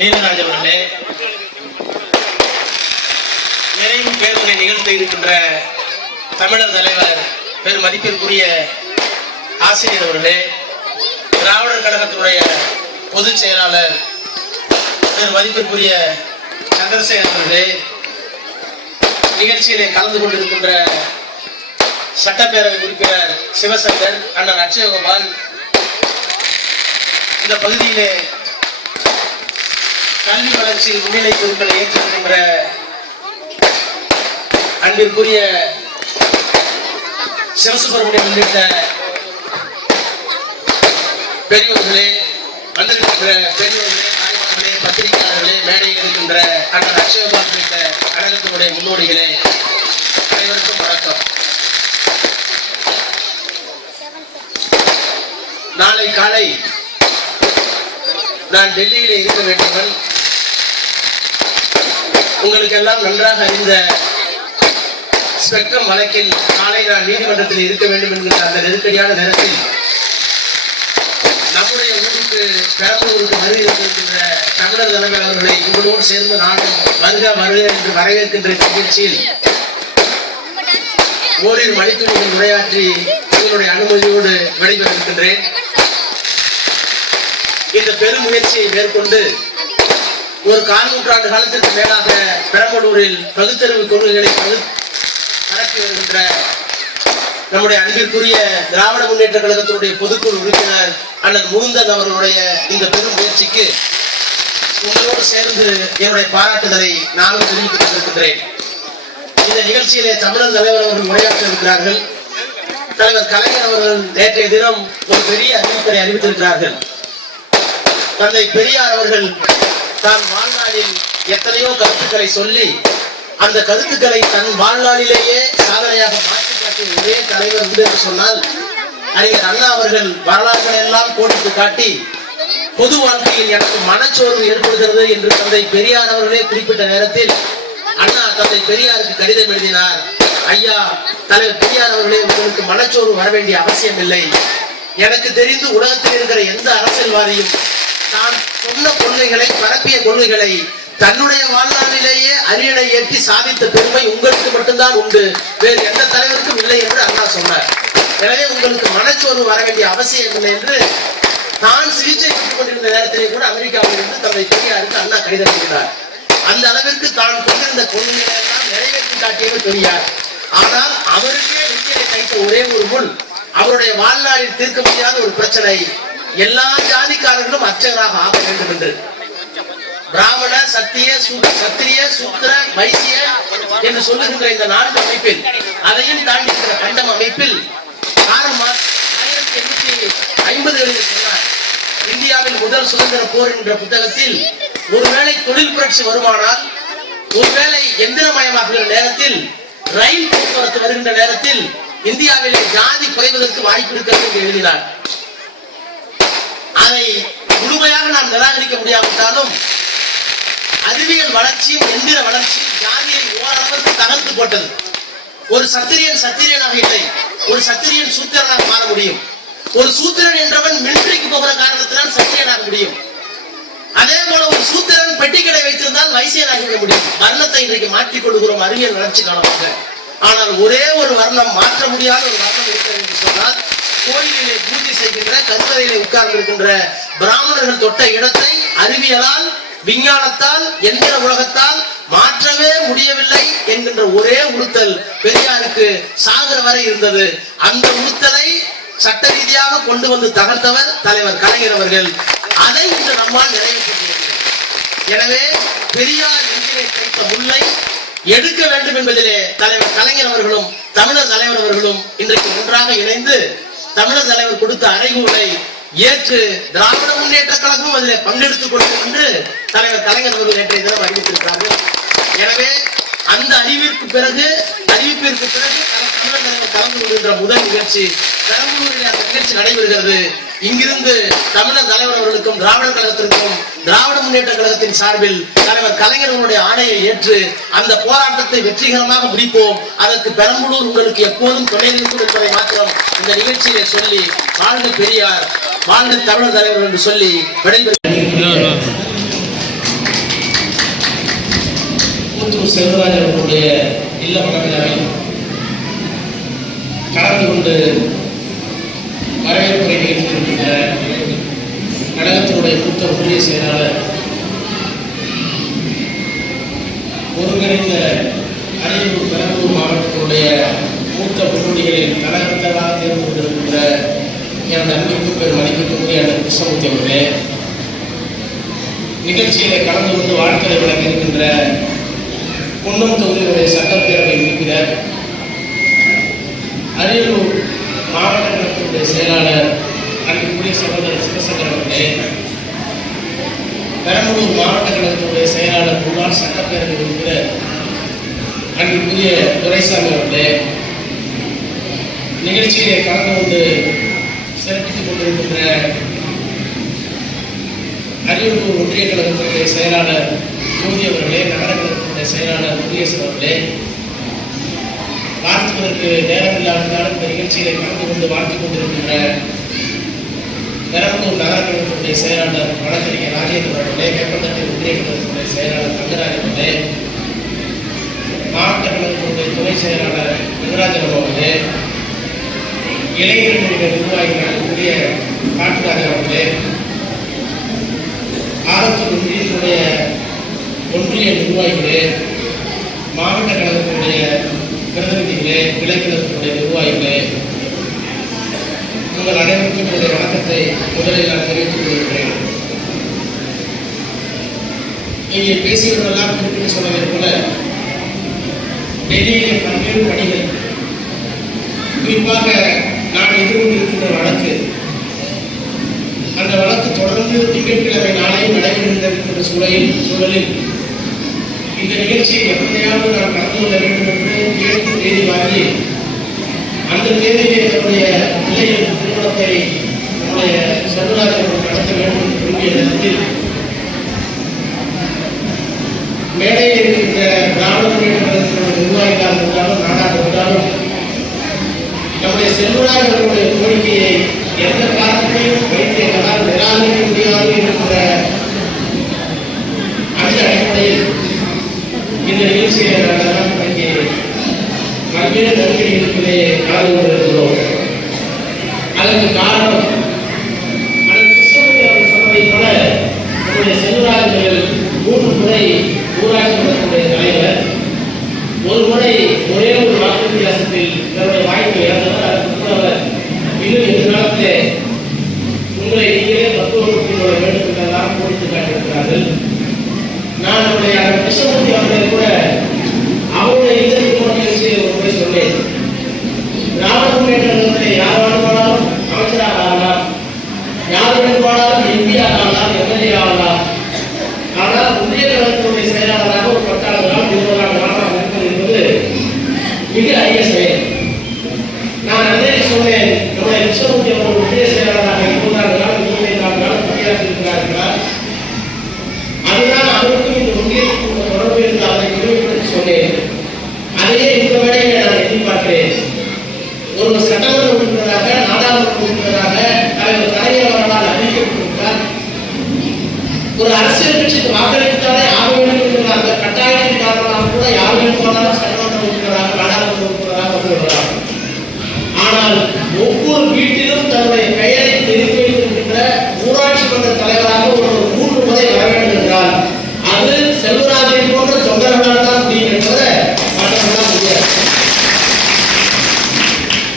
நீலராஜ் அவர்களே நிறைவு பேருரை நிகழ்த்த இருக்கின்ற தமிழர் தலைவர் பெரும் மதிப்பிற்குரிய ஆசிரியர் அவர்களே திராவிடர் கழகத்தினுடைய பொதுச் செயலாளர் பெரும் மதிப்பிற்குரிய சந்திரசேகர் அவர்களே நிகழ்ச்சியிலே கலந்து கொண்டிருக்கின்ற சட்டப்பேரவை உறுப்பினர் சிவசங்கர் அண்ணன் அச்சயகோபால் இந்த பகுதியிலே கல்வி வளர்ச்சியில் முன்னிலை பொருட்களை ஏற்றிருக்கின்ற அன்பிற்குரிய சிவசுப்பிரமணியம் உள்ளிட்ட பெரியவர்களே வந்திருக்கின்ற பெரியவர்களே தாய்மார்களே பத்திரிகையாளர்களே மேடையில் இருக்கின்ற அண்ணன் அக்ஷயபால் உள்ளிட்ட கழகத்தினுடைய முன்னோடிகளே அனைவருக்கும் வணக்கம். நாளை காலை நான் டெல்லியிலே இருக்க வேண்டியவன் உங்களுக்கு எல்லாம் நன்றாக அறிந்த ஸ்பெக்ட்ரம் வழக்கில் நாளை நான் நீதிமன்றத்தில் இருக்க வேண்டும் என்கிற அந்த நெருக்கடியான நேரத்தில் நம்முடைய ஊருக்கு பெரம்பலூருக்கு வருகை இருக்கின்ற தமிழர் தலைவர் அவர்களை உங்களோடு சேர்ந்து நானும் வருக வருக என்று வரவேற்கின்ற நிகழ்ச்சியில் ஓரிரு மணித்துறையில் உரையாற்றி உங்களுடைய அனுமதியோடு விடைபெற்றிருக்கின்றேன் இந்த பெரும் முயற்சியை மேற்கொண்டு ஒரு கால் நூற்றாண்டு காலத்திற்கு மேலாக பெரம்பலூரில் பகுத்தறிவு கொள்கைகளை பகு பரப்பி வருகின்ற நம்முடைய அன்பிற்குரிய திராவிட முன்னேற்ற கழகத்தினுடைய பொதுக்குழு உறுப்பினர் அண்ணன் முகுந்தன் அவர்களுடைய இந்த பெரும் முயற்சிக்கு உங்களோடு சேர்ந்து என்னுடைய பாராட்டுதலை நானும் தெரிவித்துக் கொண்டிருக்கின்றேன். இந்த நிகழ்ச்சியிலே தமிழர் தலைவர் அவர்கள் உரையாற்ற இருக்கிறார்கள். தலைவர் கலைஞர் அவர்கள் நேற்றைய தினம் ஒரு பெரிய அறிவிப்பை அறிவித்திருக்கிறார்கள். தந்தை பெரியார் அவர்கள் தான் வாழ்நாளில் எத்தனையோ கருத்துக்களை சொல்லி அந்த கருத்துக்களை தன் வாழ்நாளிலேயே சாதனையாக மாற்றி காட்டிய ஒரே தலைவர் உண்டு என்று சொன்னால் அறிஞர் அண்ணா அவர்கள் வரலாறுகள் எல்லாம் கோடிட்டு காட்டி பொது வாழ்க்கையில் எனக்கு மனச்சோர்வு ஏற்படுகிறது என்று தந்தை பெரியார் அவர்களே குறிப்பிட்ட நேரத்தில் அண்ணா தந்தை பெரியாருக்கு கடிதம் எழுதினார். ஐயா தலைவர் பெரியார் அவர்களே உங்களுக்கு மனச்சோர்வு வர வேண்டிய அவசியம் இல்லை எனக்கு தெரிந்து உலகத்தில் இருக்கிற எந்த அரசியல்வாதியும் தான் சொன்ன கொள்கைகளை பரப்பிய கொள்கைகளை தன்னுடைய வாழ்நாளிலேயே அரியணை ஏற்றி சாதித்த பெருமை உங்களுக்கு மட்டும்தான் உண்டு. வேறு எந்த தலைவருக்கும் இல்லை என்று அண்ணா சொன்னார். எனவே உங்களுக்கு மனச்சோர்வு வர வேண்டிய அவசியம் இல்லை என்று தான் சிகிச்சை பெற்றுக் கொண்டிருந்த நேரத்திலே கூட அமெரிக்காவில் இருந்து தன்னை பெரியாருக்கு அண்ணா கடிதம் எழுதினார் அந்த அளவிற்கு தான் கொண்டிருந்த கொள்கைகளை எல்லாம் நிறைவேற்றி காட்டியவர் பெரியார். ஆனால் அவருக்கே வெற்றியை கைத்த ஒரே ஒரு முன் அவருடைய வாழ்நாளில் தீர்க்க முடியாத ஒரு பிரச்சனை. எல்லா ஜாதிக்காரர்களும் அர்ச்சகராக ஆக வேண்டும் என்று. பிராமண சத்திய சத்திரிய சூத்திர வைசிய என்று சொல்லுகின்ற இந்த நான்கு அமைப்பில் அதையும் தாண்டி இருக்கிற கண்டம் அமைப்பில் ஆயிரத்தி எண்ணூத்தி ஐம்பதுகளில் சொன்னார். இந்தியாவில் முதல் சுதந்திர போர் என்ற புத்தகத்தில் ஒருவேளை தொழில் புரட்சி வருமானால் ஒருவேளை எந்திரமயமாகிற நேரத்தில் ரயில் போக்குவரத்து வருகின்ற நேரத்தில் இந்தியாவிலே ஜாதி குறைவதற்கு வாய்ப்பு இருக்கிறது என்று எழுதினார். அதை முழுமையாக நான் நிராகரிக்க முடியாவிட்டாலும் அறிவியல் வளர்ச்சியும் எந்திர வளர்ச்சியும் ஜாதியை ஓரளவுக்கு தகர்த்து போட்டது. ஒரு சத்திரியன் சத்திரியனாக இல்லை. ஒரு சத்திரியன் சூத்திரனாக மாற முடியும். ஒரு சூத்திரன் என்றவன் மிலிட்டரிக்கு போகிற காரணத்தினால் சத்திரியனாக முடியும். அதே போல ஒரு சூத்திரன் பெட்டிக்கடை வைத்திருந்தால் வைசியனாகிவிட முடியும். வர்ணத்தை இன்றைக்கு மாற்றிக் கொள்கிறோம் அறிவியல் வளர்ச்சி காரணமாக. ஆனால் ஒரே ஒரு வர்ணம் மாற்ற முடியாத ஒரு வர்ணம் இருக்கிறது என்று சொன்னால் கோயிலிலே பூஜை செய்கின்ற கருவறையிலே உட்கார்ந்து இருக்கின்ற பிராமணர்கள் தொட்ட இடத்தை அறிவியலால் விஞ்ஞானத்தால் எந்திர உலகத்தால் மாற்றவே முடியவில்லை என்கின்ற ஒரே உறுத்தல் பெரியாருக்கு சாகர வரை இருந்தது. அந்த உறுத்தலை சட்ட ரீதியாக கொண்டு வந்து தகர்த்தவர் தலைவர் கலைஞர் அவர்கள். அதை இன்று நம்மால் நிறைவேற்ற எனவே பெரியார் நெஞ்சிலே தைத்த முல்லை எடுக்க வேண்டும் என்பதிலே தலைவர் கலைஞர் அவர்களும் தமிழர் தலைவர் அவர்களும் இன்றைக்கு ஒன்றாக இணைந்து தமிழர் தலைவர் கொடுத்த அறைகூலை ஏற்று திராவிட முன்னேற்ற கழகம் அதில் பங்கெடுத்துக் கொள்ளும் என்று தலைவர் கலைஞர் அவர்கள் நேற்றைய தினம் அறிவித்திருக்கிறார்கள். எனவே அந்த அறிவிற்கு பிறகு அறிவிப்பிற்கு பிறகு தமிழர் தலைவர் கலந்து கொள்கின்ற முதல் நிகழ்ச்சி பெரம்பலூரில் அந்த நிகழ்ச்சி நடைபெறுகிறது. இங்கிருந்து தமிழர் தலைவர் அவர்களுக்கும் திராவிட கழகத்திற்கும் திராவிட முன்னேற்ற கழகத்தின் சார்பில் தலைவர் கலைஞர்களுடைய ஆணையை ஏற்று அந்த போராட்டத்தை வெற்றிகரமாக முடிப்போம். அதற்கு பெரம்பலூர் உங்களுக்கு எப்போதும் துணை நிற்கும் என்பதை மாத்திரம் இந்த நிகழ்ச்சியிலே சொல்லி வாழ்ந்த பெரியார் வாழ்ந்த தமிழர் தலைவர் என்று சொல்லி விடைபெறுகிறேன். செல்வராஜ் அவர்களுடைய இல்ல மனவிழாவில் கலந்து கொண்டு வரவேற்புரை நிகழ்த்தியிருக்கின்ற கழகத்தினுடைய மூத்த ஒன்றிய செயலாளர் ஒருங்கிணைந்த அரியலூர் பெரம்பூர் மாவட்டத்தினுடைய மூத்த முன்னோடிகளில் கழகத்தலாக தேர்ந்து கொண்டிருக்கின்ற எனது அன்பிற்கு பெரும் மதிப்பிற்குரிய அந்த கிருஷ்ணமூர்த்தி அவர்களே நிகழ்ச்சியிலே கலந்து கொண்டு வாழ்க்கை வழங்க இருக்கின்ற பொன்னம் தொகுதியுடைய சட்டப்பேரவை உறுப்பினர் அரியலூர் மாவட்ட செயலாளர் அன்புக்குரிய சகோதரர் சிவசங்கர் அவர்களே பெரம்பலூர் மாவட்ட கழகத்தினுடைய செயலாளர் முன்னாள் சட்டப்பேரவை உறுப்பினர் அன்புக்குரிய துரைசாமி அவர்களே நிகழ்ச்சியிலே கலந்து கொண்டு சிறப்பித்துக் கொண்டிருக்கின்ற அரியலூர் ஒன்றிய கழகத்தினுடைய செயலாளர் ஜோதி அவர்களே நகர கழகத்தினுடைய செயலாளர் முருகேசன் அவர்களே வாழ்த்துவதற்கு நேரம் இல்லாவிட்டாலும் இந்த நிகழ்ச்சியிலே கலந்து கொண்டு வாழ்த்துக் கொண்டிருக்கின்ற பெரம்பூர் நகர செயலாளர் வழக்கறிஞர் ராஜேந்திர அவர்களே வெப்பத்தட்டை ஒன்றிய கழகத்தினுடைய செயலாளர் தங்கராஜ் அவர்களே மாவட்ட கழகத்தினுடைய துணை செயலாளர் யுவராஜன் அவர்களே இளைஞர்களுடைய நிர்வாகிகள் கூடிய காட்டுராஜன் அவர்களே ஆரத்தூர் ஒன்றியத்துடைய ஒன்றிய நிர்வாகிகளே மாவட்ட கழகத்தினுடைய பிரதிநிதிகளே கிளைக்கழகத்தினுடைய நிர்வாகிகளே உங்கள் அனைவருக்கும் என்னுடைய வணக்கத்தை முதலில் நான் தெரிவித்துக் கொள்கிறேன் இங்கே பேசியவர்களெல்லாம் குறிப்பிட்டு சொன்னதை போல டெல்லியிலே பல்வேறு பணிகள். குறிப்பாக நான் எதிர்கொண்டிருக்கின்ற வழக்கு. அந்த வழக்கு தொடர்ந்து திங்கட்கிழமை நாளையும் நடைபெறுகின்ற சூழலில் சூழலில் இந்த நிகழ்ச்சியை எப்படியாவது நான் கலந்து கொள்ள வேண்டும் என்று கேட்டு தேதி வாங்கி அந்த தேதியிலே என்னுடைய பிள்ளைகளின் திருமணத்தை நம்முடைய செல்வராஜன் நடத்த வேண்டும் என்று விரும்பிய நேரத்தில் மேடையில் இருக்கின்ற திராவிட முன்னேற்ற நிர்வாகிகளாக இருந்தாலும் நாடாக இருந்தாலும் நம்முடைய செல்வராஜ் கோரிக்கையை எந்த காரணத்தையும் வைத்து எங்களால் நிராகரிக்க முடியாது என்கிற அந்த அடிப்படையில் இந்த நிகழ்ச்சியை நாங்கள் இங்கே பல்வேறு நெருக்கடிகளுக்கிலே கலந்து கொண்டிருக்கிறோம் அதற்கு காரணம் அண்ணன் கிருஷ்ணமூர்த்தி அவர்கள் சொன்னதை போல நம்முடைய செல்வராஜ் அவர்கள் மூன்று முறை ஊராட்சி மன்றத்தினுடைய தலைவர் ஒரு முறை ஒரே ஒரு வாக்கு வித்தியாசத்தில் தன்னுடைய வாய்ப்பை இழந்தவர் அதற்கு முன்னவர் இன்னும் எதிர்காலத்திலே உங்களை நீங்களே மருத்துவமனைக்கு வர வேண்டும் என்றெல்லாம் கோரித்து காட்டியிருக்கிறார்கள் நான் நம்முடைய அந்த கிருஷ்ணமூர்த்தி அவர்களை கூட அவருடைய இந்த திருமண நிகழ்ச்சியில் ஒரு முறை சொன்னேன் திராவிட முன்னேற்ற கழகத்திலே யார் வேணுமானாலும் அமைச்சராக ஆகலாம் யார் வேணுமானாலும் எம்பி ஆகலாம் எம்எல்ஏ ஆகலாம் ஆனால் ஒன்றிய கழகத்தினுடைய செயலாளராக ஒரு பத்தாண்டு காலம் இருபது ஆண்டு காலமாக இருப்பது என்பது மிக அரிய செயல் நான் அன்றே சொன்னேன் நம்முடைய கிருஷ்ணமூர்த்தி அவர்கள் ஒன்றிய செயலாளராக இருபது ஆண்டு காலம் இருபத்தைந்து ஆண்டு காலம் பணியாற்றியிருக்கிறார்கள் அதுதான் அவருக்கும் இந்த ஒன்றியத்துக்கும் உள்ள தொடர்பு என்று அதை விரிவுபடுத்தி சொன்னேன் அதையே இந்த வேளையில நான் எதிர்பார்க்கிறேன் ஒரு சட்டமன்ற உறுப்பினராக நாடாளுமன்ற உறுப்பினராக தலைவர் கலைஞர் அவர்களால் அறிவிக்கப்பட்டிருக்கிறார் ஒரு அரசியல் கட்சிக்கு வாக்களித்தாலே ஆக வேண்டும் என்கிற அந்த கட்டாயத்தின் காரணமாக கூட யார் வேண்டுமானாலும் சட்டமன்ற உறுப்பினராக நாடாளுமன்ற உறுப்பினராக வந்து விடலாம் ஆனால் ஒவ்வொரு வீட்டிலும் தன்னுடைய பெயரை தெரிந்து வைத்திருக்கின்ற ஊராட்சி மன்ற தலைவராக ஒரு மூன்று முறை வர வேண்டும் என்றால் அது செல்வராஜை போன்ற தொண்டர்களால் தான் முடியும் என்பதை மற்றவர்களால் முடியாது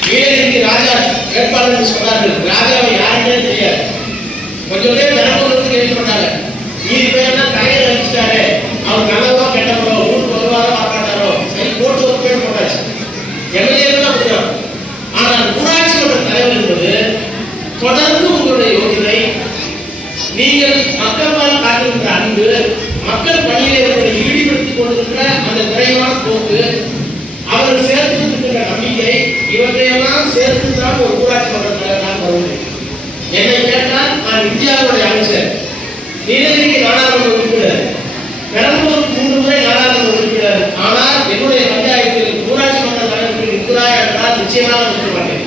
நீலகிரி ராஜா வேட்பாளர் என்று சொன்னார்கள் ராஜாவை யாருன்னே தெரியாது கொஞ்சம் பேர் பெரம்பலூருக்கு கேள்விப்பட்டாங்க மீதி பேர்லாம் தலையில வச்சுட்டாரு அவர் நல்லதோ கெட்டவரோ ஊருக்கு வருவாரோ வரமாட்டாரோ சரி போட்டு ஒரு பேர் போட்டாச்சு எம்எல்ஏ தான் அப்படிதான் ஆனால் ஊராட்சி மன்ற தலைவர் என்பது தொடர்ந்து உங்களுடைய யோகிதை நீங்கள் மக்கள் மேல் காட்டுகின்ற அன்பு மக்கள் பணியிலே உங்களை ஈடுபடுத்திக் கொண்டிருக்கிற போக்கு அவர்கள் சேர்த்திருக்கின்ற நம்பிக்கை இவற்றையெல்லாம் சேர்த்து தான் ஒரு ஊராட்சி மன்ற தலைவராக வருவது என்னை கேட்டால் நான் இந்தியாவுடைய அமைச்சர் நீலகிரிக்கு நாடாளுமன்ற உறுப்பினர் பெரம்பூர் மூன்று முறை நாடாளுமன்ற உறுப்பினர். ஆனால் என்னுடைய பஞ்சாயத்தில் ஊராட்சி மன்ற தலைவர்கள் இருக்கிறாய் என்றால் நிச்சயமாக நிற்க மாட்டேன்.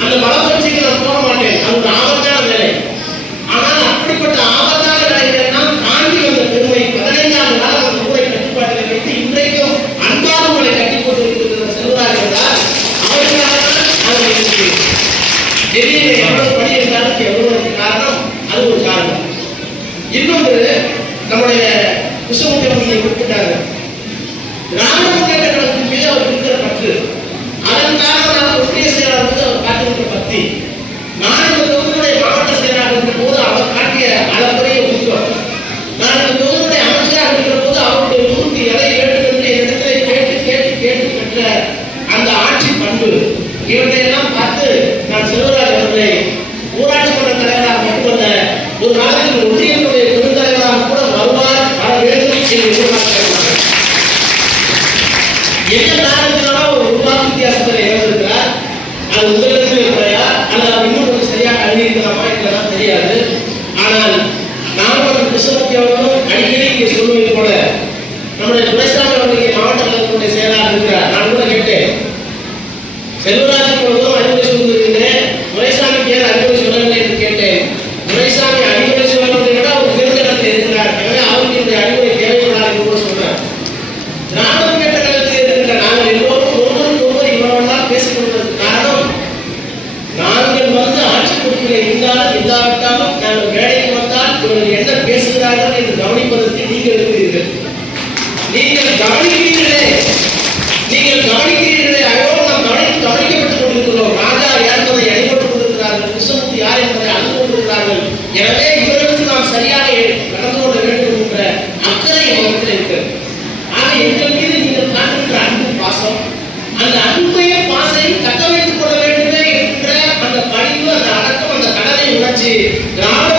அந்த மலப்பரிசைக்கு நான் போக மாட்டேன் அது ஒரு ஆபத்தான வேலை ஆனால் அப்படிப்பட்ட ஆபத்தான வேலைகளை எல்லாம் தாண்டி வந்த பெருமை பதினைந்தாண்டு காலம் அந்த ஊரை கட்டுப்பாட்டில் இன்னொன்று நம்முடைய கிருஷ்ணமூர்த்தி அவர்கள் குறிப்பிட்டாங்க கிராம முன்னேற்ற கழகத்தின் மீது அவர் இருக்கிற பற்று அதன் காரணமாக ஒன்றிய செயலாளர் வந்து அவர் காட்டியிருக்கிற பக்தி. நான் இந்த தொகுதியுடைய மாவட்ட செயலாளர் இருக்கிற போது அவர் காட்டிய அளவுடைய ஊக்கம். நான் இந்த தொகுதியுடைய அமைச்சராக இருக்கிற போது அவருடைய உறுதி எதை வேண்டும் என்று கேட்டு கேட்டு கேட்டு பெற்ற அந்த ஆட்சி பண்பு. இவற்றையெல்லாம் பார்த்து நான் செல்வராஜ் அவர்களை ஊராட்சி மன்ற தலைவராக மட்டுமல்ல ஒரு காலத்தில் ஒன்றியத்துடைய பெருந்தலைவராக கூட வருவார் வர வேண்டும் என்று எதிர்பார்க்கிறார்கள் என்ன காரணத்தினால ஒரு உருவாக்கு வித்தியாசத்தில் இறந்திருக்கிறார் அது உங்களிடத்தில் இருக்கிறையா அல்லது அது இன்னும் கொஞ்சம் சரியாக எழுதியிருக்கலாமா என்றெல்லாம் தெரியாது ஆனால் நாமக்கல் கிருஷ்ணமூர்த்தி அவர்களும் அடிக்கடி இங்கே சொல்லுவது போல நம்முடைய துரைசாமி அவர்கள் இங்கே மாவட்ட கழகத்தினுடைய செயலாளர் இருக்கிறார் நான் கூட கேட்டேன் செல்வராஜ் பொழுதும் அறிவுரை சொல்லியிருக்கிறேன் துரைசாமிக்கு ஏன் அறிவுரை சொல்லவில்லை என்று கேட்டேன் துரைசாமி அறிவுரை சொல்லவில்லை விட அவர் பெருந்தளத்தில் இருக்கிறார் எனவே அவருக்கு இந்த அறிவுரை தேவைப்படாது என்று கூட சொன்னார் திராவிட முன்னேற்ற கழகத்தில் இருக்கின்ற நாங்கள் எல்லோரும் ஒருவருக்கு ஒருவர் இவ்வளவெல்லாம் பேசிக் கொள்வதற்கு காரணம் நாங்கள் வந்து ஆட்சி பொறுப்பில் இருந்தாலும் இல்லாவிட்டாலும் நாங்கள் மேடைக்கு வந்தால் இவர்கள் என்ன பேசுகிறார்கள் என்று கவனிப்பதற்கு நீங்கள் இருக்கிறீர்கள். நீங்கள் கவனிக்கிறீர்களே. நீங்கள் கவனிக்கிறீர்களே. ஐயோ நாம் கவனி கவனிக்கப்பட்டுக் கொண்டிருக்கிறோம். ராஜா யார் என்பதை அடிபட்டுக் கொண்டிருக்கிறார்கள். கிருஷ்ணமூர்த்தி யார் என்பதை அறிந்து கொண்டிருக்கிறார்கள். எனவே இவர்களுக்கு நாம் சரியாக நடந்து கொள்ள வேண்டும் என்ற அக்கறை உலகத்தில் இருக்கிறது ஆனால் எங்கள் மீது நீங்கள் காட்டுகின்ற அன்பு பாசம் அந்த அன்பையும் பாசை தக்க வைத்துக் கொள்ள வேண்டுமே என்ற அந்த பணிவு அந்த அடக்கம் அந்த கடனை உணர்ச்சி திராவிட